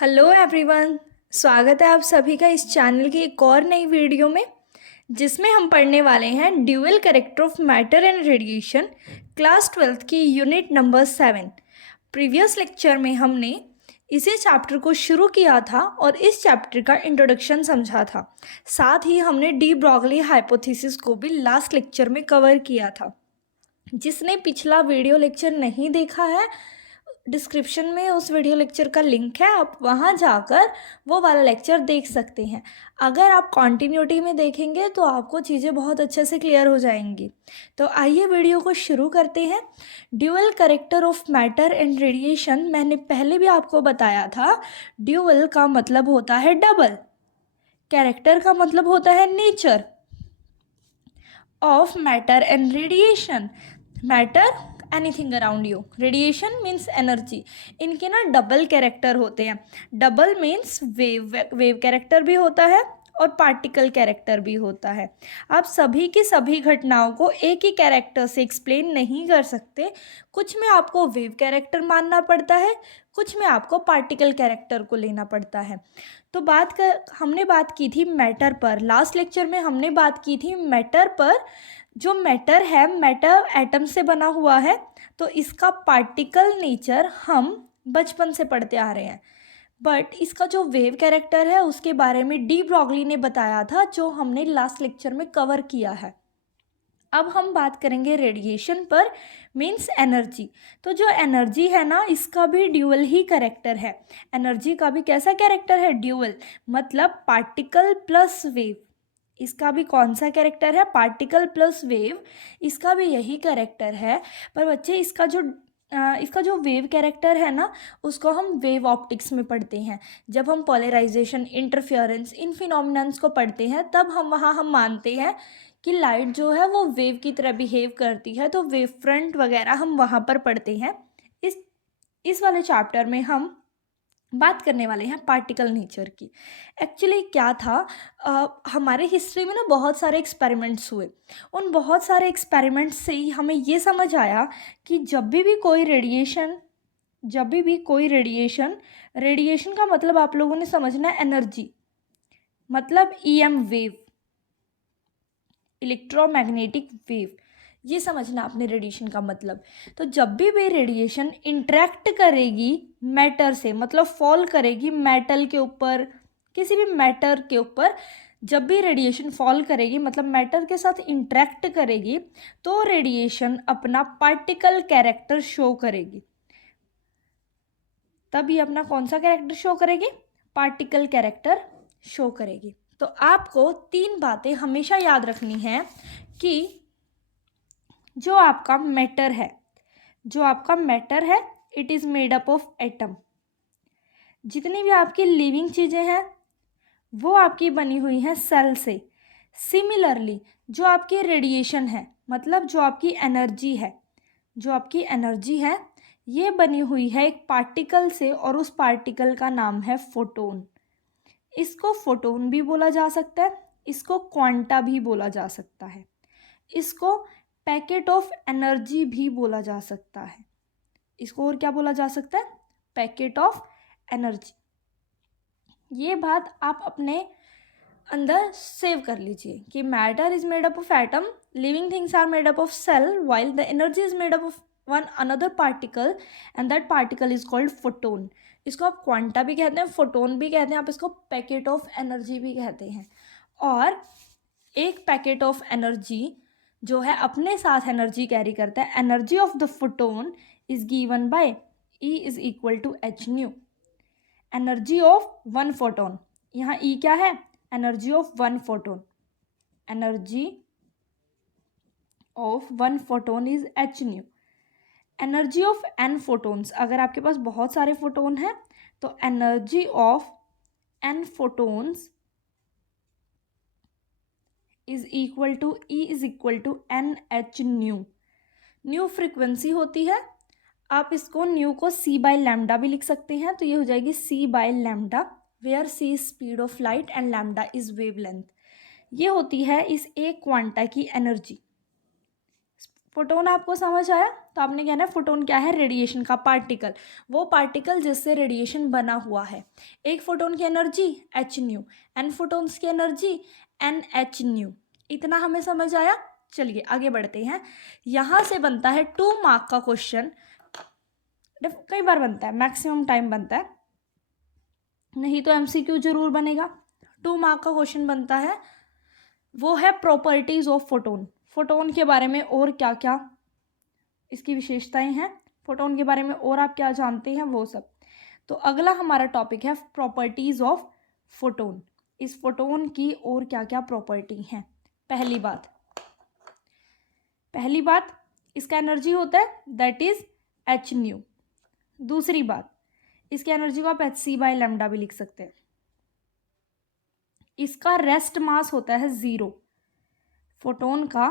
Hello everyone. स्वागत है आप सभी का इस चैनल की एक और नई वीडियो में, जिसमें हम पढ़ने वाले हैं dual character of matter and radiation, class 12th की यूनिट नंबर 7। प्रीवियस लेक्चर में हमने इसी चैप्टर को शुरू किया था और इस चैप्टर का इंट्रोडक्शन समझा था। साथ ही हमने डी ब्रॉगली हाइपोथेसिस को भी लास्ट लेक्चर में कवर किया था। जिसने पिछला वीडियो लेक्चर नहीं देखा है, डिस्क्रिप्शन में उस वीडियो लेक्चर का लिंक है, आप वहाँ जाकर वो वाला लेक्चर देख सकते हैं। अगर आप कॉन्टिन्यूटी में देखेंगे तो आपको चीज़ें बहुत अच्छे से क्लियर हो जाएंगी। तो आइए वीडियो को शुरू करते हैं। Dual character of matter and radiation, मैंने पहले भी आपको बताया था, ड्यूअल का मतलब होता है डबल, कैरेक्टर का मतलब होता है nature of matter and radiation. Matter anything around you, radiation means energy. इनके ना डबल कैरेक्टर होते हैं। Double means wave, wave character भी होता है और पार्टिकल कैरेक्टर भी होता है। आप सभी की सभी घटनाओं को एक ही कैरेक्टर से एक्सप्लेन नहीं कर सकते। कुछ में आपको वेव कैरेक्टर मानना पड़ता है, कुछ में आपको पार्टिकल कैरेक्टर को लेना पड़ता है। तो हमने बात की थी मैटर पर। लास्ट लेक्चर में हमने बात की थी मैटर पर। जो मैटर है, मैटर एटम से बना हुआ है, तो इसका पार्टिकल नेचर हम बचपन से पढ़ते आ रहे हैं। बट इसका जो वेव कैरेक्टर है उसके बारे में डी ब्रॉगली ने बताया था, जो हमने लास्ट लेक्चर में कवर किया है। अब हम बात करेंगे रेडिएशन पर, मीन्स एनर्जी। तो जो एनर्जी है ना, इसका भी ड्यूअल ही कैरेक्टर है। एनर्जी का भी कैसा कैरेक्टर है? ड्यूअल, मतलब पार्टिकल प्लस वेव। इसका भी कौन सा कैरेक्टर है? Particle plus wave. इसका भी यही कैरेक्टर है। पर बच्चे इसका जो वेव कैरेक्टर है ना, उसको हम वेव ऑप्टिक्स में पढ़ते हैं। जब हम पोलराइजेशन, इंटरफेरेंस, इन फिनोमिनन्स को पढ़ते हैं, तब हम मानते हैं कि लाइट जो है वो वेव की तरह बिहेव करती है। तो वेव फ्रंट वगैरह हम वहाँ पर पढ़ते हैं। इस वाले चैप्टर में हम बात करने वाले हैं पार्टिकल नेचर की। एक्चुअली क्या था, हमारे हिस्ट्री में ना बहुत सारे एक्सपेरिमेंट्स हुए। उन बहुत सारे एक्सपेरिमेंट्स से ही हमें ये समझ आया कि रेडिएशन का मतलब आप लोगों ने समझना है एनर्जी, मतलब ईएम वेव, इलेक्ट्रोमैग्नेटिक वेव। ये समझना आपने रेडिएशन का मतलब। तो जब भी रेडिएशन इंटरेक्ट करेगी मैटर से, मतलब फॉल करेगी मेटल के ऊपर, किसी भी मैटर के ऊपर, जब भी रेडिएशन फॉल करेगी मतलब मैटर के साथ इंटरेक्ट करेगी, तो रेडिएशन अपना पार्टिकल कैरेक्टर शो करेगी। तब ये अपना कौन सा कैरेक्टर शो करेगी? पार्टिकल कैरेक्टर शो करेगी। तो आपको 3 बातें हमेशा याद रखनी है कि जो आपका मैटर है, it is made up of atom. जितनी भी आपकी लिविंग चीज़ें हैं वो आपकी बनी हुई हैं सेल से। सिमिलरली जो आपकी रेडिएशन है, मतलब जो आपकी एनर्जी है, ये बनी हुई है एक पार्टिकल से, और उस पार्टिकल का नाम है फोटोन। इसको फोटोन भी बोला जा सकता है, इसको क्वांटा भी बोला जा सकता है, इसको पैकेट ऑफ एनर्जी भी बोला जा सकता है। इसको और क्या बोला जा सकता है? Packet of energy. ये बात आप अपने अंदर सेव कर लीजिए कि matter is made up of atom, living things are made up of cell, while the energy is made up of one another particle, and that particle is called photon। इसको आप क्वांटा भी कहते हैं, photon भी कहते हैं, आप इसको पैकेट ऑफ एनर्जी भी कहते हैं। और एक पैकेट ऑफ एनर्जी जो है अपने साथ एनर्जी कैरी करता है। Energy of the photon is given by E is equal to h nu. Energy of one photon, यहाँ E क्या है? Energy of one photon. Energy of one photon is h nu. Energy of N photons, अगर आपके पास बहुत सारे photon हैं तो energy of N photons is equal to E is equal to N h nu. Nu frequency होती है, आप इसको न्यू को C बाय लैम्डा भी लिख सकते हैं। तो ये हो जाएगी C by lambda, where C is speed of light and lambda is wavelength. ये होती है इस एक क्वांटा की एनर्जी। फोटोन आपको समझ आया? तो आपने कहना है फोटोन क्या है? रेडिएशन का पार्टिकल, वो पार्टिकल जिससे रेडिएशन बना हुआ है। एक फोटोन की energy h nu, N photons की एनर्जी एन एच न्यू। इतना हमें समझ आया? चलिए आगे बढ़ते हैं। यहाँ से बनता है 2 मार्क का क्वेश्चन, कई बार बनता है, मैक्सिमम टाइम बनता है, नहीं तो एमसीक्यू जरूर बनेगा। 2 मार्क का क्वेश्चन बनता है, वो है प्रॉपर्टीज ऑफ फोटोन। फोटोन के बारे में और क्या क्या इसकी विशेषताएं हैं, फोटोन के बारे में और आप क्या जानते हैं, वो सब। तो अगला हमारा टॉपिक है प्रॉपर्टीज ऑफ फोटोन। इस फोटोन की और क्या क्या प्रॉपर्टी हैं। पहली बात इसका एनर्जी होता है दैट इज एच न्यू। दूसरी बात, इसकी एनर्जी को आप एच सी बाय लेमडा भी लिख सकते हैं। इसका रेस्ट मास होता है 0। फोटोन का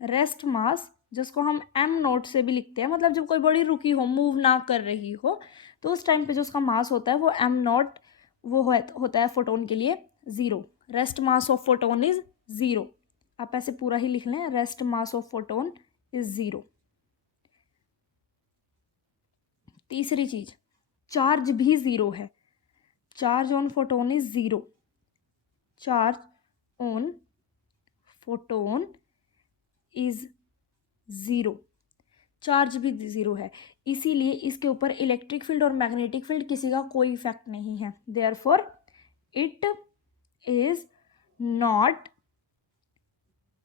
रेस्ट मास, जिसको हम एम नोट से भी लिखते हैं, मतलब जब कोई बॉडी रुकी हो, मूव ना कर रही हो, तो उस टाइम पे जो उसका मास होता है वो एम नोट, वो होता है फोटोन के लिए 0। Rest mass of photon is 0। आप ऐसे पूरा ही लिख लें, rest mass of photon is 0। तीसरी चीज, चार्ज भी 0 है। Charge on photon is 0। Charge on photon is 0। Charge भी 0 है, इसीलिए इसके ऊपर इलेक्ट्रिक फील्ड और मैग्नेटिक फील्ड किसी का कोई इफेक्ट नहीं है। Therefore it is not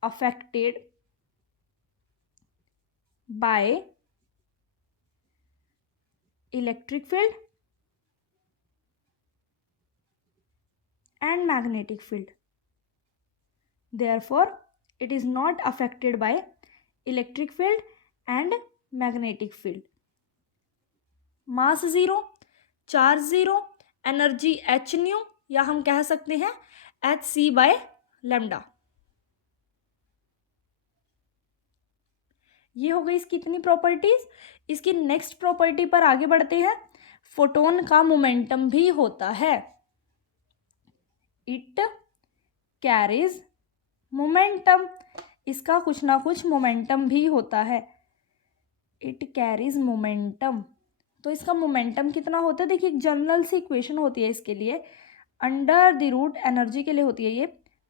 affected by electric field and magnetic field. Therefore, it is not affected by electric field and magnetic field. Mass 0, charge 0, energy h nu, या हम कह सकते हैं एच सी बाय लेमडा। ये हो गई इसकी इतनी प्रॉपर्टीज। इसकी नेक्स्ट प्रॉपर्टी पर आगे बढ़ते हैं। फोटोन का मोमेंटम भी होता है, इट कैरीज मोमेंटम। इसका कुछ ना कुछ मोमेंटम भी होता है, इट कैरीज मोमेंटम। तो इसका मोमेंटम कितना होता है? देखिए एक जनरल सी इक्वेशन होती है इसके लिए, अंडर द रूट एनर्जी के लिए होती है ये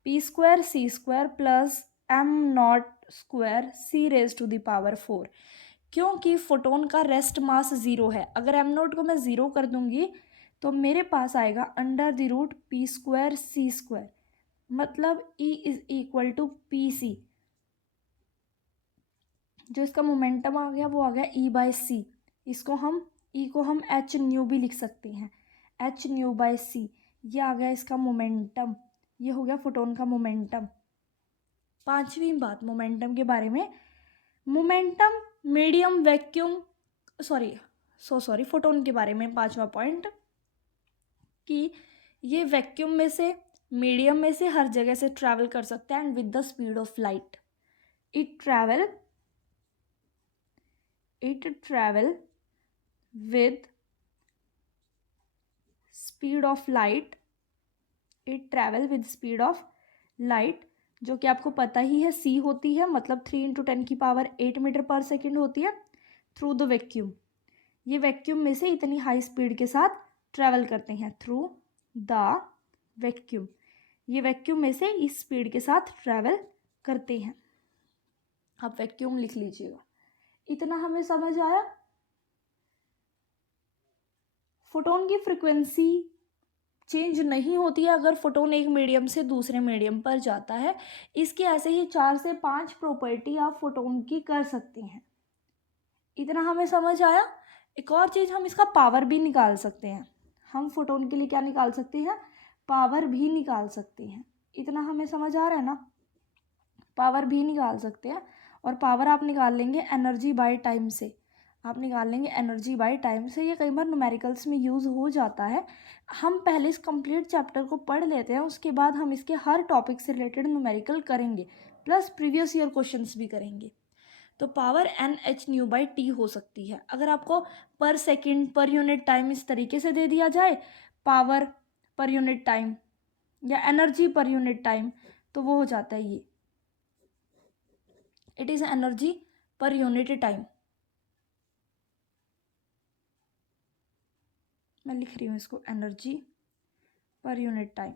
p² c² plus m not square c raise to the power 4। क्योंकि फोटोन का रेस्ट मास 0 है, अगर m नॉट को मैं 0 कर दूंगी तो मेरे पास आएगा under the root p² c², मतलब E is equal to PC। जो इसका मोमेंटम आ गया वो आ गया E बाय सी। इसको हम E को हम एच न्यू भी लिख सकते हैं, एच न्यू बाय सी। ये आ गया इसका मोमेंटम, ये हो गया फोटोन का मोमेंटम। पांचवी बात मोमेंटम के बारे में, momentum medium vacuum sorry photon के बारे में पांचवा पॉइंट, कि ये वैक्यूम में से, मीडियम में से, हर जगह से ट्रैवल कर सकता है and with the speed of light. It travel with speed of light, it travel with speed of light, जो कि आपको पता ही है c होती है, मतलब 3 × 10⁸ मीटर पर सेकेंड होती है, थ्रू द वैक्यूम। ये वैक्यूम में से इतनी हाई स्पीड के साथ ट्रैवल करते हैं, थ्रू द वैक्यूम। ये वैक्यूम में से इस स्पीड के साथ ट्रैवल करते हैं। आप वैक्यूम लिख लीजिएगा। इतना हमें समझ आया। फोटोन की फ्रिक्वेंसी चेंज नहीं होती है अगर फोटोन एक मीडियम से दूसरे मीडियम पर जाता है। इसकी ऐसे ही 4 से 5 प्रॉपर्टी आप फोटोन की कर सकते हैं। इतना हमें समझ आया। एक और चीज़, हम इसका पावर भी निकाल सकते हैं। हम फोटोन के लिए क्या निकाल सकते हैं? पावर भी निकाल सकते हैं। इतना हमें समझ आ रहा है ना? पावर भी निकाल सकते हैं, और पावर आप निकाल लेंगे एनर्जी बाय टाइम से। आप निकाल लेंगे एनर्जी बाय टाइम से। ये कई बार न्यूमेरिकल्स में यूज़ हो जाता है। हम पहले इस कंप्लीट चैप्टर को पढ़ लेते हैं, उसके बाद हम इसके हर टॉपिक से रिलेटेड न्यूमेरिकल करेंगे, प्लस प्रीवियस ईयर क्वेश्चंस भी करेंगे। तो पावर NH/T हो सकती है। अगर आपको पर सेकेंड, पर यूनिट टाइम इस तरीके से दे दिया जाए, पावर पर यूनिट टाइम या एनर्जी पर यूनिट टाइम, तो वो हो जाता है ये, it is energy per unit time. मैं लिख रही हूँ इसको, एनर्जी पर यूनिट टाइम।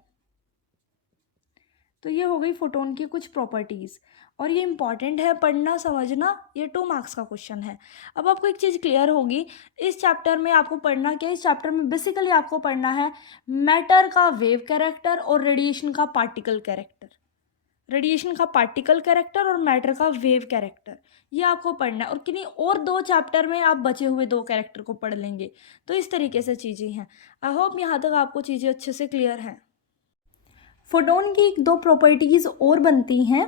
तो ये हो गई फोटोन की कुछ प्रॉपर्टीज़, और ये इंपॉर्टेंट है पढ़ना समझना, ये 2 मार्क्स का क्वेश्चन है। अब आपको एक चीज़ क्लियर होगी, इस चैप्टर में आपको पढ़ना क्या है, इस चैप्टर में बेसिकली आपको पढ़ना है मैटर का वेव कैरेक्टर और रेडिएशन का पार्टिकल कैरेक्टर। रेडिएशन का पार्टिकल कैरेक्टर और मैटर का वेव कैरेक्टर, ये आपको पढ़ना है, और किन्हीं और 2 चैप्टर में आप बचे हुए 2 कैरेक्टर को पढ़ लेंगे। तो इस तरीके से चीज़ें हैं। आई होप यहाँ तक आपको चीज़ें अच्छे से क्लियर हैं। फोटोन की 2 प्रॉपर्टीज़ और बनती हैं।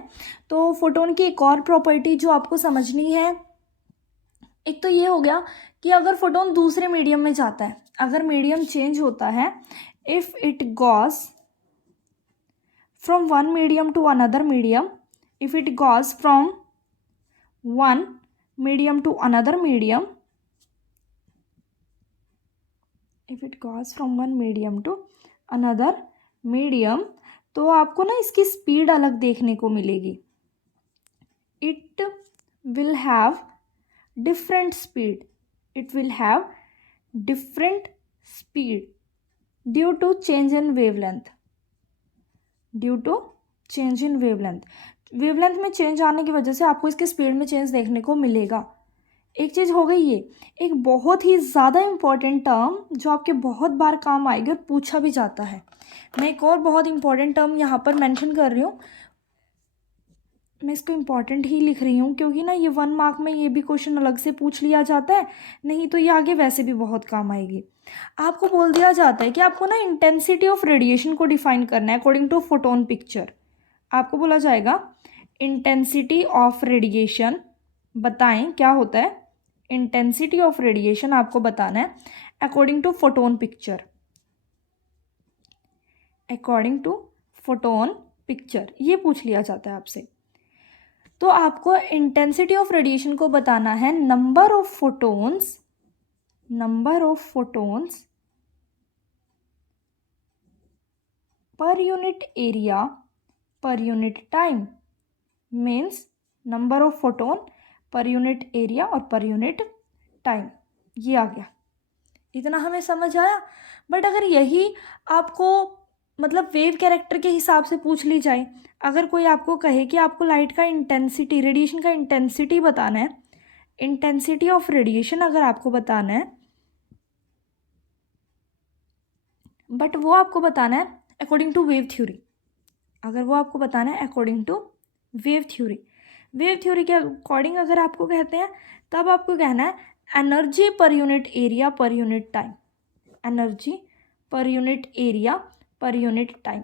तो फोटोन की एक और प्रॉपर्टी जो आपको समझनी है, एक तो ये हो गया कि अगर फोटोन दूसरे मीडियम में जाता है, अगर मीडियम चेंज होता है, if it goes from one medium to another medium, if it goes from one medium to another medium, if it goes from one medium to another medium, तो आपको ना इसकी स्पीड अलग देखने को मिलेगी। It will have different speed, it will have different speed due to change in wavelength, due to change in wavelength. Wavelength में change आने की वजह से आपको इसके स्पीड में चेंज देखने को मिलेगा। एक चीज़ हो गई ये, एक बहुत ही ज़्यादा इम्पॉर्टेंट टर्म जो आपके बहुत बार काम आएगी और पूछा भी जाता है। मैं एक और बहुत इम्पॉर्टेंट टर्म यहाँ पर मेंशन कर रही हूँ, मैं इसको इम्पॉर्टेंट ही लिख रही हूँ क्योंकि ना ये 1 मार्क में ये भी क्वेश्चन अलग से पूछ लिया जाता है, नहीं तो ये आगे वैसे भी बहुत काम आएगी। आपको बोल दिया जाता है कि आपको ना इंटेंसिटी ऑफ रेडिएशन को डिफाइन करना है अकॉर्डिंग टू फोटोन पिक्चर। आपको बोला जाएगा इंटेंसिटी ऑफ रेडिएशन, बताएं क्या होता है इंटेंसिटी ऑफ रेडिएशन, आपको बताना है according to photon picture, according to photon picture, ये पूछ लिया जाता है आपसे। तो आपको इंटेंसिटी ऑफ रेडिएशन को बताना है number of photons, number of photons per unit area per unit time, means number of photon per unit area और पर यूनिट टाइम, ये आ गया। इतना हमें समझ आया। बट अगर यही आपको मतलब वेव कैरेक्टर के हिसाब से पूछ ली जाए, अगर कोई आपको कहे कि आपको लाइट का इंटेंसिटी, रेडिएशन का इंटेंसिटी बताना है, इंटेंसिटी ऑफ रेडिएशन अगर आपको बताना है, बट वो आपको बताना है अकॉर्डिंग टू वेव थ्योरी, अगर वो आपको बताना है according to wave theory, wave theory के अकॉर्डिंग अगर आपको कहते हैं, तब आपको कहना है energy per unit area per unit time, energy per unit area per unit time.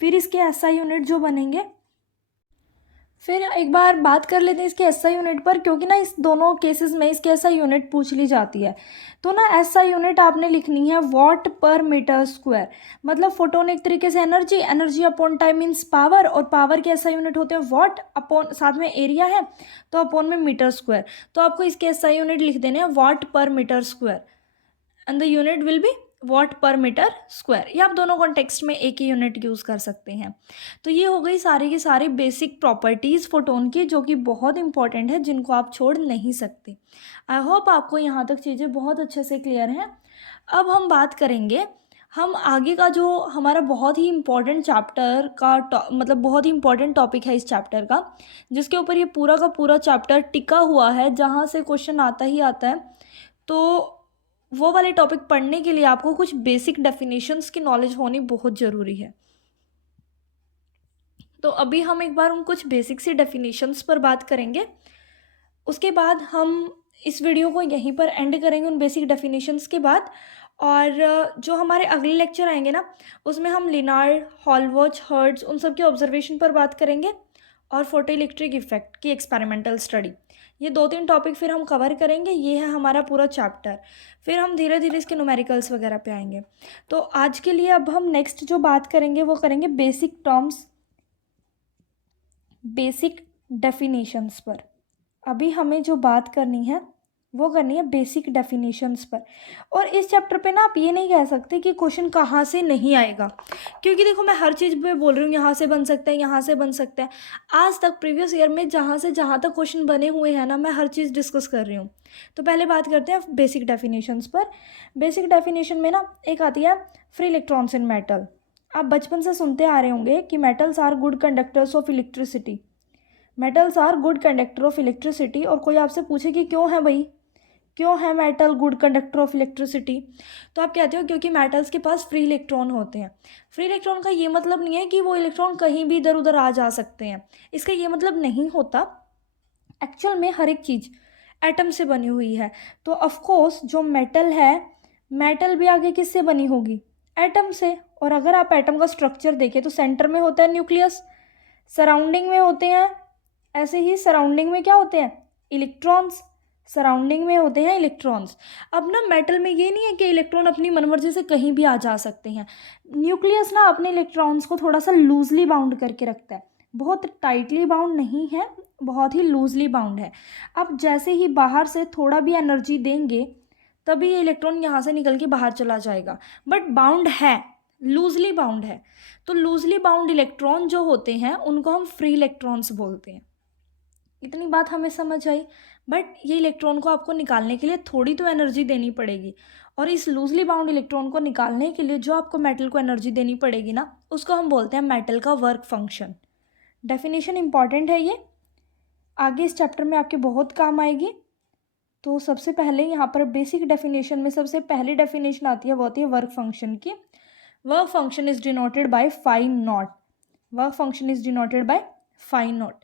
फिर इसके एसआई यूनिट जो बनेंगे, फिर एक बार बात कर लेते हैं इसके एसआई यूनिट पर, क्योंकि ना इस दोनों केसेस में इसके एसआई यूनिट पूछ ली जाती है। तो ना एसआई यूनिट आपने लिखनी है वॉट पर मीटर स्क्वायर, मतलब फोटोन एक तरीके से energy, energy upon time means power, और पावर के एसआई यूनिट होते हैं वॉट, अपॉन साथ में एरिया है तो अपॉन में मीटर स्क्वायर। तो आपको इसके एसआई यूनिट लिख देने हैं watt per metre square and the unit will be watt per metre square. ये आप दोनों कॉन्टेक्स्ट में एक ही यूनिट यूज़ कर सकते हैं। तो ये हो गई सारी की सारी बेसिक प्रॉपर्टीज़ फोटोन की, जो कि बहुत इंपॉर्टेंट है, जिनको आप छोड़ नहीं सकते। आई होप आपको यहाँ तक चीज़ें बहुत अच्छे से क्लियर हैं। अब हम बात करेंगे, हम आगे का जो हमारा बहुत ही इम्पॉर्टेंट चैप्टर का मतलब बहुत ही इम्पॉर्टेंट टॉपिक है इस चैप्टर का, जिसके ऊपर ये पूरा का पूरा चैप्टर टिका हुआ है, जहाँ से क्वेश्चन आता ही आता है। तो वो वाले टॉपिक पढ़ने के लिए आपको कुछ बेसिक डेफिनेशंस की नॉलेज होनी बहुत ज़रूरी है। तो अभी हम एक बार उन कुछ बेसिक सी डेफिनेशंस पर बात करेंगे, उसके बाद हम इस वीडियो को यहीं पर एंड करेंगे उन बेसिक डेफिनेशंस के बाद। और जो हमारे अगले लेक्चर आएंगे ना, उसमें हम लिनार्ड, हॉलवॉच, हर्ट्ज, उन सब के ऑब्जर्वेशन पर बात करेंगे, और फोटो इलेक्ट्रिक इफेक्ट की एक्सपेरिमेंटल स्टडी। ये 2-3 टॉपिक फिर हम कवर करेंगे। ये है हमारा पूरा चैप्टर। फिर हम धीरे धीरे इसके न्यूमेरिकल्स वगैरह पे आएंगे। तो आज के लिए अब हम नेक्स्ट जो बात करेंगे वो करेंगे बेसिक टर्म्स, बेसिक डेफिनेशंस पर। अभी हमें जो बात करनी है वो करनी है बेसिक डेफिनेशंस पर। और इस चैप्टर पे ना आप ये नहीं कह सकते कि क्वेश्चन कहाँ से नहीं आएगा, क्योंकि देखो मैं हर चीज़ पे बोल रही हूँ यहाँ से बन सकता है, यहाँ से बन सकता है। आज तक प्रीवियस ईयर में जहाँ से जहाँ तक क्वेश्चन बने हुए हैं ना, मैं हर चीज़ डिस्कस कर रही हूँ। तो पहले बात करते हैं बेसिक डेफिनेशंस पर। बेसिक डेफिनेशन में ना एक आती है फ्री इलेक्ट्रॉन्स इन मेटल। आप बचपन से सुनते आ रहे होंगे कि metals are good conductors of electricity, metals are good conductor of electricity. और कोई आपसे पूछे कि क्यों है भाई, क्यों है metal good conductor of electricity, तो आप कहते हो क्योंकि मेटल्स के पास फ्री इलेक्ट्रॉन होते हैं। फ्री इलेक्ट्रॉन का ये मतलब नहीं है कि वो इलेक्ट्रॉन कहीं भी इधर उधर आ जा सकते हैं, इसका ये मतलब नहीं होता। एक्चुअल में हर एक चीज़ एटम से बनी हुई है, तो ऑफकोर्स जो मेटल है, मेटल भी आगे किससे बनी होगी, एटम से। और अगर आप एटम का स्ट्रक्चर देखें तो सेंटर में होता है न्यूक्लियस, सराउंडिंग में होते हैं, ऐसे ही सराउंडिंग में क्या होते हैं, इलेक्ट्रॉन्स, सराउंडिंग में होते हैं इलेक्ट्रॉन्स। अब ना मेटल में ये नहीं है कि इलेक्ट्रॉन अपनी मनमर्जी से कहीं भी आ जा सकते हैं। न्यूक्लियस ना अपने इलेक्ट्रॉन्स को थोड़ा सा लूजली बाउंड करके रखता है, बहुत टाइटली बाउंड नहीं है, बहुत ही लूजली बाउंड है। अब जैसे ही बाहर से थोड़ा भी एनर्जी देंगे तभी ये इलेक्ट्रॉन यहाँ से निकल के बाहर चला जाएगा, बट बाउंड है, लूजली बाउंड है। तो लूजली बाउंड इलेक्ट्रॉन जो होते हैं उनको हम फ्री इलेक्ट्रॉन्स बोलते हैं। इतनी बात हमें समझ आई। बट ये इलेक्ट्रॉन को आपको निकालने के लिए थोड़ी तो एनर्जी देनी पड़ेगी, और इस लूजली बाउंड इलेक्ट्रॉन को निकालने के लिए जो आपको मेटल को एनर्जी देनी पड़ेगी ना, उसको हम बोलते हैं मेटल का वर्क फंक्शन। डेफिनेशन इंपॉर्टेंट है ये, आगे इस चैप्टर में आपके बहुत काम आएगी। तो सबसे पहले यहाँ पर बेसिक डेफिनेशन में सबसे पहली डेफिनेशन आती है, वो होती है वर्क फंक्शन की। Work function is denoted by phi not, work function is denoted by phi not.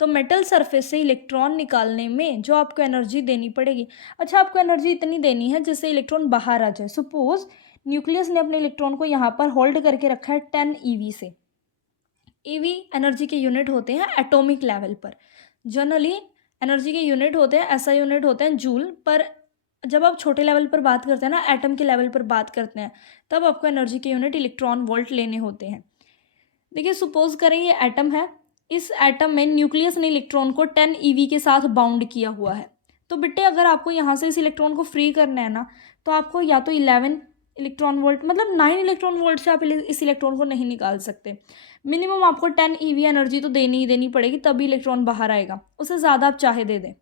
तो मेटल सरफेस से इलेक्ट्रॉन निकालने में जो आपको एनर्जी देनी पड़ेगी, अच्छा आपको एनर्जी इतनी देनी है जिससे इलेक्ट्रॉन बाहर आ जाए। सपोज न्यूक्लियस ने अपने इलेक्ट्रॉन को यहाँ पर होल्ड करके रखा है 10 EV से। EV एनर्जी के यूनिट होते हैं एटॉमिक लेवल पर, जनरली एनर्जी के यूनिट होते हैं, ऐसा यूनिट होते हैं जूल, पर जब आप छोटे लेवल पर बात करते हैं ना, एटम के लेवल पर बात करते हैं, तब आपको एनर्जी के यूनिट इलेक्ट्रॉन वोल्ट लेने होते हैं। देखिए सपोज करें ये एटम है, इस एटम में न्यूक्लियस ने इलेक्ट्रॉन को 10 EV के साथ बाउंड किया हुआ है। तो बेटे अगर आपको यहाँ से इस इलेक्ट्रॉन को फ्री करना है ना, तो आपको या तो 11 इलेक्ट्रॉन वोल्ट, मतलब 9 इलेक्ट्रॉन वोल्ट से आप इस इलेक्ट्रॉन को नहीं निकाल सकते। मिनिमम आपको 10 EV एनर्जी तो देनी ही देनी पड़ेगी, तभी इलेक्ट्रॉन बाहर आएगा, उससे ज़्यादा आप चाहे दे दें।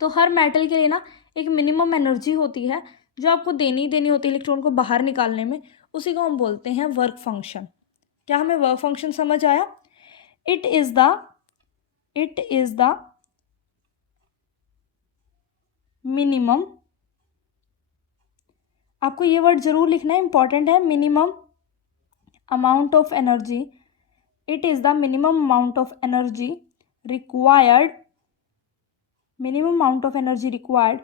तो हर मेटल के लिए ना एक मिनिमम एनर्जी होती है जो आपको देनी ही देनी होती है इलेक्ट्रॉन को बाहर निकालने में, उसी को हम बोलते हैं वर्क फंक्शन। क्या हमें वर्क फंक्शन समझ आया? इट इज द मिनिमम, आपको ये वर्ड जरूर लिखना है, इंपॉर्टेंट है, minimum amount of energy. It is the minimum amount of energy required, minimum amount of energy required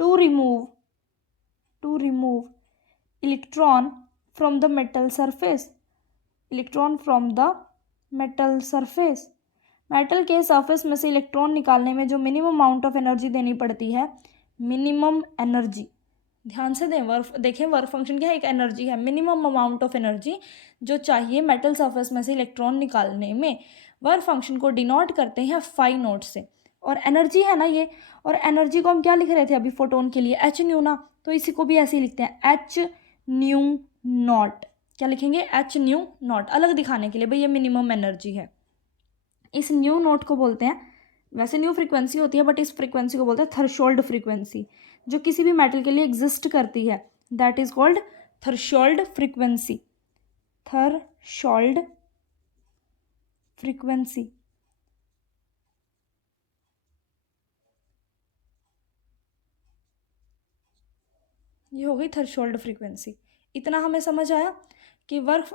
to remove electron from the metal surface, electron from the metal surface। Metal के surface में से electron निकालने में जो minimum amount of energy देनी पड़ती है, minimum energy, ध्यान से देखें वर्क फंक्शन क्या है, एक एनर्जी है, मिनिमम अमाउंट ऑफ एनर्जी जो चाहिए मेटल सरफेस में से इलेक्ट्रॉन निकालने में। वर्क फंक्शन को डिनोट करते हैं फाई नोट से, और एनर्जी है ना ये, और एनर्जी को हम क्या लिख रहे थे अभी फोटोन के लिए, एच न्यू ना, तो इसी को भी ऐसे ही लिखते हैं एच न्यू नॉट। क्या लिखेंगे? एच न्यू नॉट, अलग दिखाने के लिए भाई ये मिनिमम एनर्जी है। इस न्यू नॉट को बोलते हैं, वैसे न्यू फ्रीक्वेंसी होती है बट इस फ्रीक्वेंसी को बोलते हैं थ्रेशोल्ड फ्रीक्वेंसी, जो किसी भी मेटल के लिए एग्जिस्ट करती है, that is called threshold frequency, threshold frequency. ये हो गई थ्रेशोल्ड फ्रीक्वेंसी। इतना हमें समझ आया कि वर्क,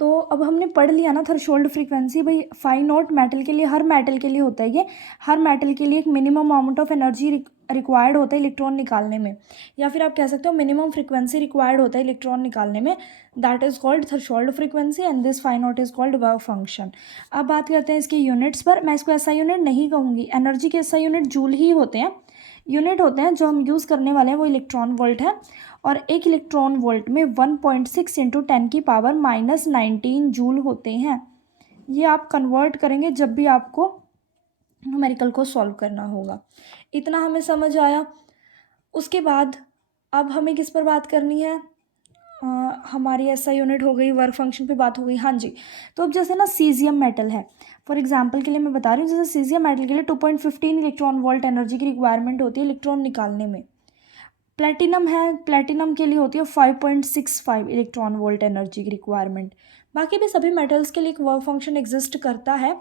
तो अब हमने पढ़ लिया ना थ्रेशोल्ड फ्रीक्वेंसी, भाई फाई नॉट मेटल के लिए, हर मेटल के लिए होता है ये, हर मेटल के लिए एक minimum amount of energy required होता है इलेक्ट्रॉन निकालने में, या फिर आप कह सकते हो मिनिमम फ्रीक्वेंसी रिक्वायर्ड होता है इलेक्ट्रॉन निकालने में, that is called threshold frequency and this phi not is called work function. अब बात करते हैं इसके यूनिट्स पर। मैं इसको ऐसा यूनिट नहीं कहूँगी, एनर्जी के ऐसा यूनिट जूल ही होते हैं, यूनिट होते हैं जो हम यूज़ करने वाले हैं वो इलेक्ट्रॉन वोल्ट है, और एक इलेक्ट्रॉन वोल्ट में 1.6 इंटू 10 की पावर -19 जूल होते हैं। ये आप कन्वर्ट करेंगे जब भी आपको न्यूमेरिकल को सॉल्व करना होगा। इतना हमें समझ आया। उसके बाद अब हमें किस पर बात करनी है, हमारी एसआई यूनिट हो गई, वर्क फंक्शन पे बात हो गई। हाँ जी, तो अब जैसे ना सीजियम मेटल है, फॉर एग्जांपल के लिए मैं बता रही हूँ, जैसे सीजियम मेटल के लिए 2.15 इलेक्ट्रॉन वोल्ट एनर्जी की रिक्वायरमेंट होती है इलेक्ट्रॉन निकालने में। प्लेटिनम है, प्लेटिनम के लिए होती है 5.65 इलेक्ट्रॉन वोल्ट एनर्जी की रिक्वायरमेंट। बाकी भी सभी मेटल्स के लिए एक वर्क फंक्शन एग्जिस्ट करता है।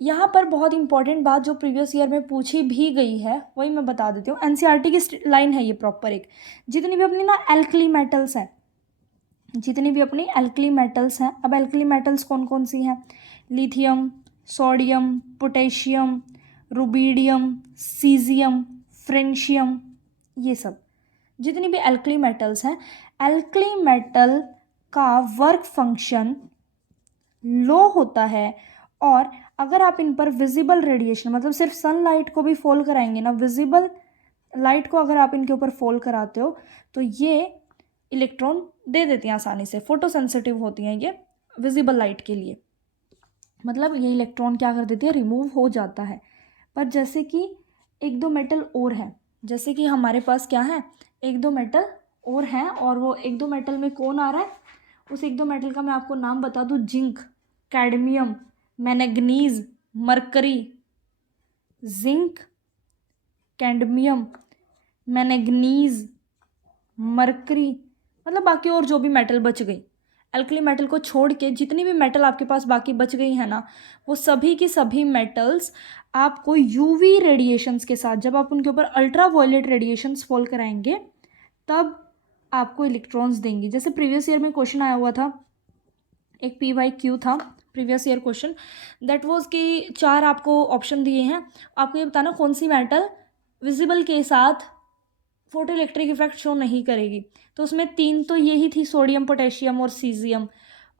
यहाँ पर बहुत इंपॉर्टेंट बात जो प्रीवियस ईयर में पूछी भी गई है वही मैं बता देती हूँ। एनसीईआरटी की लाइन है ये प्रॉपर एक, जितनी भी अपनी ना एल्कली मेटल्स हैं, जितनी भी अपनी एल्कली मेटल्स हैं, अब एल्कली मेटल्स कौन कौन सी हैं, lithium, sodium, potassium, rubidium, caesium, francium, ये सब जितनी भी एल्कली मेटल्स हैं, एल्कली मेटल का वर्क फंक्शन लो होता है। और अगर आप इन पर विजिबल रेडिएशन, मतलब सिर्फ सनलाइट को भी फॉल कराएंगे ना, विजिबल लाइट को अगर आप इनके ऊपर फॉल कराते हो तो ये इलेक्ट्रॉन दे देती हैं आसानी से, फोटो सेंसिटिव होती हैं ये विजिबल लाइट के लिए, मतलब ये इलेक्ट्रॉन क्या कर देती है, रिमूव हो जाता है। पर जैसे कि एक दो मेटल और हैं, जैसे कि हमारे पास क्या है, एक दो मेटल और हैं, और वो एक दो मेटल में कौन आ रहा है, उस एक दो मेटल का मैं आपको नाम बता दूं, zinc, cadmium, manganese, mercury, zinc, cadmium, manganese, mercury, मतलब बाकी और जो भी मेटल बच गई, एल्कली मेटल को छोड़ के जितनी भी मेटल आपके पास बाकी बच गई है ना, वो सभी की सभी मेटल्स आपको यूवी रेडिएशंस के साथ, जब आप उनके ऊपर अल्ट्रा वायलेट रेडिएशंस फॉल कराएंगे तब आपको इलेक्ट्रॉन्स देंगी। जैसे प्रीवियस ईयर में क्वेश्चन आया हुआ था, एक PYQ था previous year question, that was कि 4 आपको ऑप्शन दिए हैं, आपको ये बताना कौन सी मेटल विजिबल के साथ फोटो इलेक्ट्रिक इफेक्ट शो नहीं करेगी। तो उसमें 3 तो यही थी, सोडियम, पोटेशियम और सीजियम,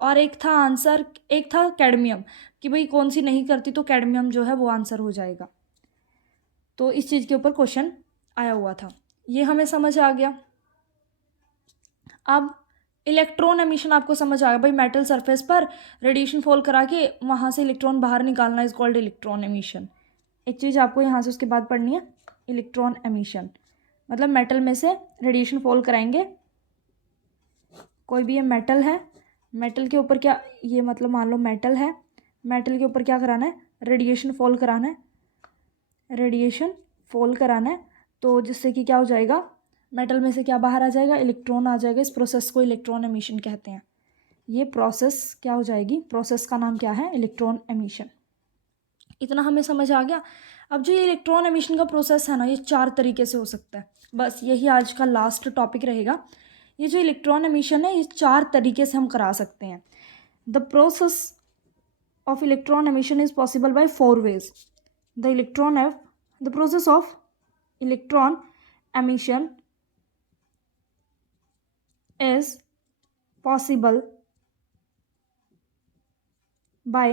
और एक था आंसर, एक था कैडमियम, कि भाई कौन सी नहीं करती, तो कैडमियम जो है वो आंसर हो जाएगा। तो इस चीज़ के ऊपर क्वेश्चन आया हुआ था, ये हमें समझ आ गया। अब इलेक्ट्रॉन एमिशन आपको समझ आ गया, भाई मेटल सरफेस पर रेडिएशन फॉल करा के वहाँ से इलेक्ट्रॉन बाहर निकालना इज कॉल्ड इलेक्ट्रॉन एमिशन। एक चीज़ आपको यहाँ से उसके बाद पढ़नी है, इलेक्ट्रॉन एमिशन मतलब मेटल में से रेडिएशन फॉल कराएंगे, कोई भी ये मेटल है, मेटल के ऊपर क्या, ये मतलब मान लो मेटल है, मेटल के ऊपर क्या कराना है, रेडिएशन फॉल कराना है, रेडिएशन फॉल कराना है, तो जिससे कि क्या हो जाएगा, मेटल में से क्या बाहर आ जाएगा, इलेक्ट्रॉन आ जाएगा। इस प्रोसेस को इलेक्ट्रॉन एमिशन कहते हैं। ये प्रोसेस क्या हो जाएगी, प्रोसेस का नाम क्या है, इलेक्ट्रॉन एमिशन। इतना हमें समझ आ गया। अब जो ये इलेक्ट्रॉन एमिशन का प्रोसेस है ना, ये 4 तरीके से हो सकता है, बस यही आज का लास्ट टॉपिक रहेगा। ये जो इलेक्ट्रॉन एमिशन है ये 4 तरीके से हम करा सकते हैं। The process of electron emission is possible by 4 ways. द प्रोसेस ऑफ इलेक्ट्रॉन एमिशन is possible by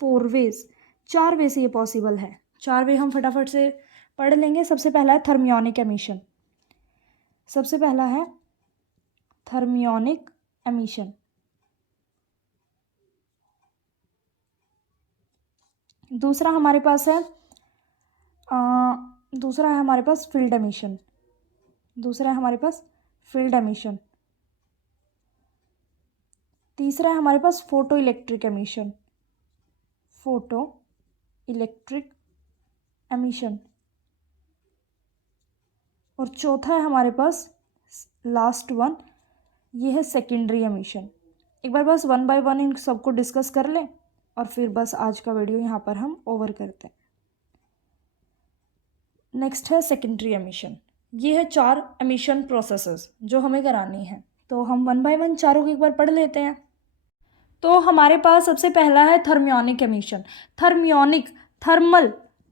4 ways। 4 way से ये पॉसिबल है। 4 वे हम फटाफट से पढ़ लेंगे। सबसे पहला है थर्मियोनिक एमिशन, सबसे पहला है थर्मियोनिक एमिशन। दूसरा हमारे पास है हमारे पास फील्ड एमिशन, दूसरा है हमारे पास फील्ड एमिशन। तीसरा है हमारे पास photo electric emission, photo electric emission. और चौथा है हमारे पास लास्ट वन, ये है सेकेंडरी एमिशन। एक बार बस 1 बाय 1 इन सबको डिस्कस कर लें और फिर बस आज का वीडियो यहाँ पर हम ओवर करते हैं। नेक्स्ट है सेकेंडरी एमिशन। ये है 4 एमिशन प्रोसेसेस जो हमें करानी है, तो हम 1 बाय 1 चारों को एक बार पढ़ लेते हैं। तो हमारे पास सबसे पहला है thermionic emission. Thermionic, thermal,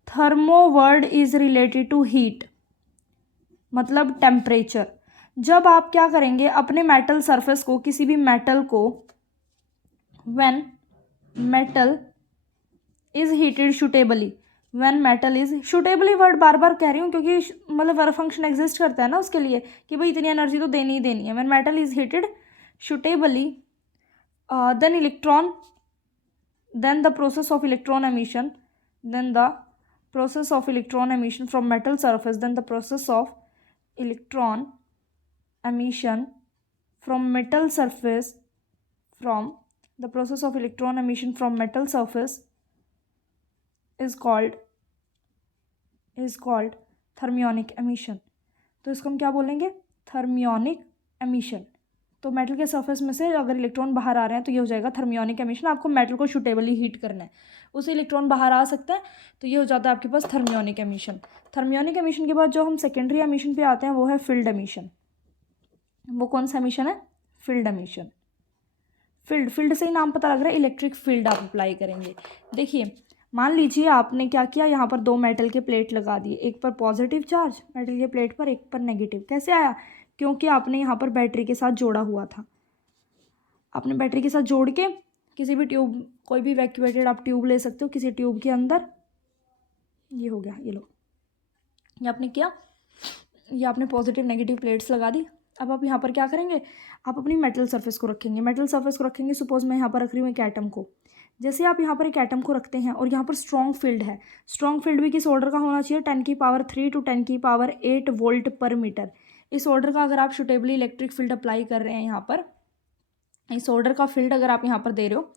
thermo word is related to heat, मतलब टेम्परेचर। जब आप क्या करेंगे, अपने मेटल सरफेस को, किसी भी मेटल को, when metal is heated suitably, when metal is, suitably word बार बार कह रही हूँ क्योंकि मतलब वर्क फंक्शन एग्जिस्ट करता है ना उसके लिए कि भाई इतनी एनर्जी तो देनी ही देनी है। When metal is heated suitably then the process of electron emission, then the process of electron emission from metal surface, then the process of electron emission from metal surface, from the process of electron emission from metal surface is called thermionic emission. तो इसको हम क्या बोलेंगे? Thermionic emission. तो metal के surface में से अगर इलेक्ट्रॉन बाहर आ रहे हैं तो ये हो जाएगा थर्मियोनिक एमिशन. आपको मेटल को सूटेबली हीट करना है, उससे इलेक्ट्रॉन बाहर आ सकता है, तो ये हो जाता है आपके पास थर्मियोनिक एमिशन. थर्मियोनिक एमिशन के बाद जो हम सेकेंडरी एमिशन पे आते हैं वो है फील्ड एमिशन. वो कौन सा एमिशन है? Field emission. फील्ड से ही नाम पता लग रहा है, इलेक्ट्रिक फील्ड आप अप्लाई करेंगे. देखिए, मान लीजिए आपने क्या किया, यहाँ पर दो मेटल के प्लेट लगा दिए, एक पर पॉजिटिव चार्ज मेटल के प्लेट पर, एक पर नेगेटिव. कैसे आया? क्योंकि आपने यहाँ पर बैटरी के साथ जोड़ा हुआ था. आपने बैटरी के साथ जोड़ के किसी भी ट्यूब, कोई भी वैक्यूएटेड आप ट्यूब ले सकते हो, किसी ट्यूब के अंदर ये हो गया, ये लो, ये आपने किया, ये आपने पॉजिटिव नेगेटिव प्लेट्स लगा दी. अब आप यहाँ पर क्या करेंगे? आप अपनी मेटल सरफेस को रखेंगे. मेटल सरफेस को रखेंगे, सपोज मैं यहाँ पर रख रही हूँ एक एटम को. जैसे आप यहाँ पर एक एटम को रखते हैं और यहाँ पर स्ट्रॉन्ग फील्ड है, स्ट्रॉन्ग फील्ड भी किस ऑर्डर का होना चाहिए? 10⁻³ to 10⁸ वोल्ट पर मीटर. इस ऑर्डर का अगर आप सूटेबली इलेक्ट्रिक फील्ड अप्लाई कर रहे हैं यहाँ पर, इस ऑर्डर का फील्ड अगर आप यहाँ पर दे रहे हो,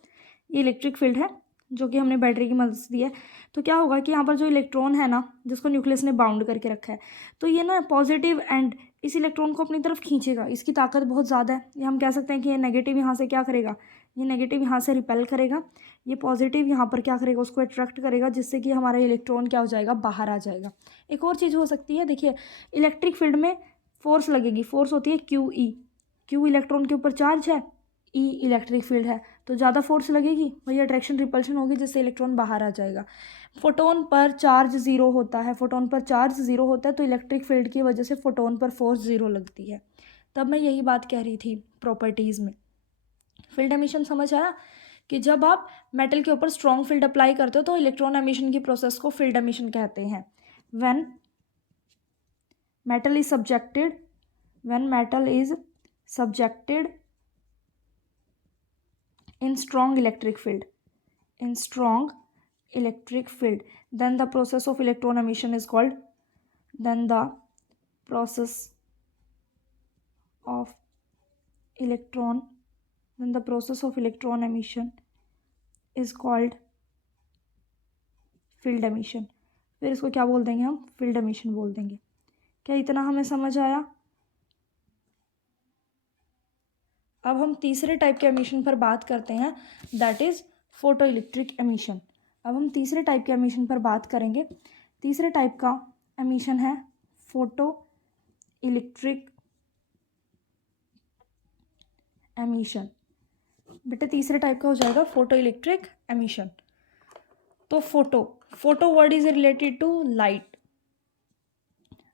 ये इलेक्ट्रिक फील्ड है जो कि हमने बैटरी की मदद से दी है, तो क्या होगा कि यहाँ पर जो इलेक्ट्रॉन है ना, जिसको न्यूक्लियस ने बाउंड करके रखा है, तो ये ना पॉजिटिव एंड इस इलेक्ट्रॉन को अपनी तरफ खींचेगा. इसकी ताकत बहुत ज़्यादा है. ये हम कह सकते हैं कि ये नेगेटिव यहाँ से क्या करेगा? ये नेगेटिव यहाँ से रिपेल करेगा, ये पॉजिटिव यहाँ पर क्या करेगा? उसको अट्रैक्ट करेगा, जिससे कि हमारा इलेक्ट्रॉन क्या हो जाएगा? बाहर आ जाएगा. एक और चीज़ हो सकती है, देखिए, इलेक्ट्रिक फील्ड में फोर्स लगेगी. फोर्स होती है QE. क्यू इलेक्ट्रॉन के ऊपर चार्ज है, E इलेक्ट्रिक फील्ड है, तो ज़्यादा फोर्स लगेगी, वही अट्रैक्शन रिपल्शन होगी, जिससे इलेक्ट्रॉन बाहर आ जाएगा. फोटोन पर चार्ज ज़ीरो होता है, फोटोन पर चार्ज ज़ीरो होता है, तो इलेक्ट्रिक फील्ड की वजह से फोटोन पर फोर्स ज़ीरो लगती है. तब मैं यही बात कह रही थी प्रॉपर्टीज़ में. फील्ड एमिशन समझ आया कि जब आप मेटल के ऊपर स्ट्रॉन्ग फील्ड अप्लाई करते हो तो इलेक्ट्रॉन एमिशन की प्रोसेस को फील्ड एमिशन कहते हैं. When metal is subjected in strong electric field, then the process of electron emission is called field emission. फिर इसको क्या बोल देंगे हम? फील्ड एमिशन बोल देंगे. क्या इतना हमें समझ आया? अब हम तीसरे टाइप के एमिशन पर बात करते हैं, that is photo electric emission. अब हम तीसरे टाइप के एमिशन पर बात करेंगे. तीसरे टाइप का एमिशन है फोटो इलेक्ट्रिक एमिशन. बेटा तीसरे टाइप का हो जाएगा फोटो इलेक्ट्रिक एमिशन. तो photo word is related to light.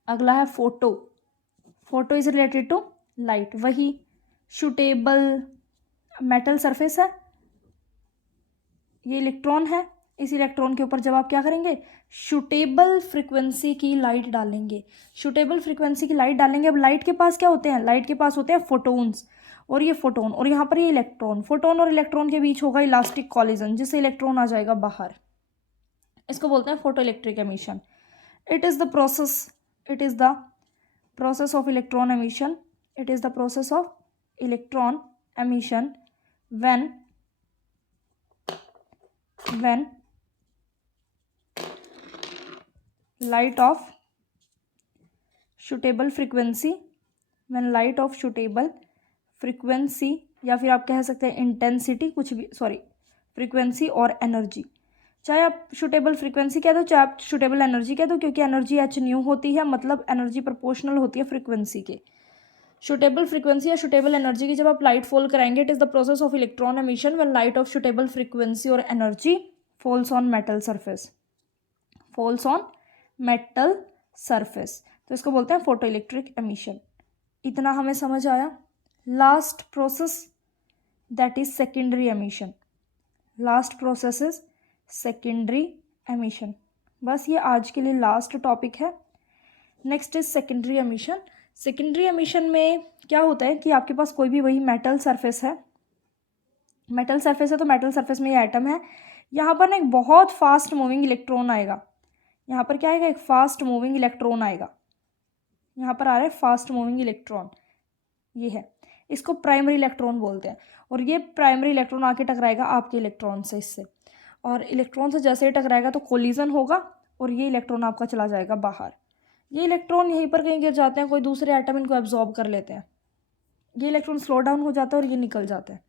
अगला है photo is related to light. वही शूटेबल मेटल सरफेस है, ये इलेक्ट्रॉन है, इस इलेक्ट्रॉन के ऊपर जब आप क्या करेंगे? शूटेबल फ्रिक्वेंसी की लाइट डालेंगे. शूटेबल फ्रिक्वेंसी की लाइट डालेंगे. अब लाइट के पास क्या होते हैं? लाइट के पास होते हैं फोटोन्स, और ये फोटोन, और यहाँ पर ये इलेक्ट्रॉन. फोटोन और इलेक्ट्रॉन के बीच होगा इलास्टिक कॉलिजन, जिससे इलेक्ट्रॉन आ जाएगा बाहर. इसको बोलते हैं photo electric emission. It is the process of electron emission. It is the process of electron emission when light of suitable frequency या फिर आप कह सकते हैं इंटेंसिटी, कुछ भी, सॉरी, फ्रीक्वेंसी और एनर्जी. चाहे आप सुटेबल फ्रीक्वेंसी कह दो, चाहे आप सुटेबल एनर्जी कह दो, क्योंकि एनर्जी h होती है, मतलब एनर्जी प्रोपोर्शनल होती है फ्रीक्वेंसी के. सुटेबल फ्रीक्वेंसी या सुटेबल एनर्जी की जब आप लाइट फॉल कराएंगे, it is the process of electron emission when light of suitable frequency और energy falls on metal surface. तो इसको बोलते हैं फोटो इलेक्ट्रिक एमिशन. इतना हमें समझ आया. Last process that is secondary emission. Last process is secondary emission. बस ये आज के लिए लास्ट टॉपिक है. Next is secondary emission. Secondary emission में क्या होता है कि आपके पास कोई भी वही मेटल सरफेस है तो मेटल सरफेस में ये एटम है. यहाँ पर ना एक बहुत फास्ट मूविंग इलेक्ट्रॉन आएगा. यहाँ पर क्या आएगा, एक फास्ट मूविंग इलेक्ट्रॉन आएगा, यहाँ पर आ रहा है फास्ट मूविंग इलेक्ट्रॉन, ये है, इसको प्राइमरी इलेक्ट्रॉन बोलते हैं। और ये प्राइमरी इलेक्ट्रॉन आके टकराएगा आपके इलेक्ट्रॉन से, इससे, और इलेक्ट्रॉन से जैसे ही टकराएगा तो कोलिजन होगा और ये इलेक्ट्रॉन आपका चला जाएगा बाहर। ये इलेक्ट्रॉन यहीं पर कहीं गिर जाते हैं, कोई दूसरे एटम इनको एब्जॉर्ब कर लेते हैं, ये इलेक्ट्रॉन स्लो डाउन हो जाता है और ये निकल जाते हैं।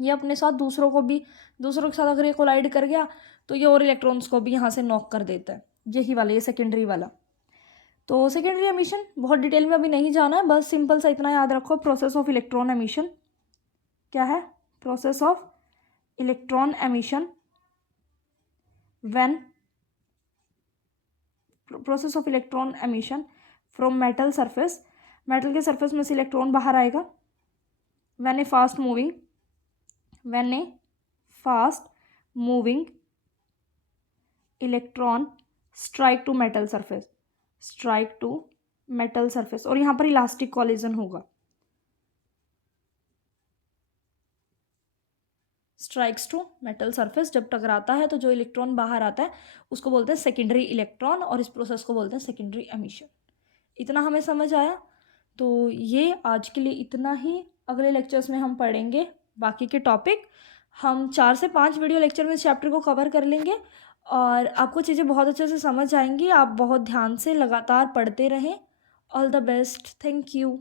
ये अपने साथ दूसरों के साथ अगर ये कोलाइड कर गया तो ये और इलेक्ट्रॉन्स को भी यहाँ से नॉक कर देता है, यही वाला, ये सेकेंडरी वाला। तो सेकेंडरी एमिशन बहुत डिटेल में अभी नहीं जाना है, बस सिंपल सा इतना याद रखो, प्रोसेस ऑफ इलेक्ट्रॉन एमिशन क्या है, process of electron emission when process of electron emission from metal surface, metal के सरफेस में से इलेक्ट्रॉन बाहर आएगा, when a fast moving electron strike to metal surface, और यहाँ पर इलास्टिक कॉलिजन होगा, स्ट्राइक्स टू मेटल सरफेस, जब टकराता है तो जो इलेक्ट्रॉन बाहर आता है उसको बोलते हैं सेकेंडरी इलेक्ट्रॉन, और इस प्रोसेस को बोलते हैं सेकेंडरी एमिशन। इतना हमें समझ आया, तो ये आज के लिए इतना ही। अगले लेक्चर्स में हम पढ़ेंगे बाकी के टॉपिक, हम 4 से 5 वीडियो लेक्चर में इस चैप्टर को कवर कर लेंगे और आपको चीज़ें बहुत अच्छे से समझ आएंगी। आप बहुत ध्यान से लगातार पढ़ते रहें। All the best, thank you.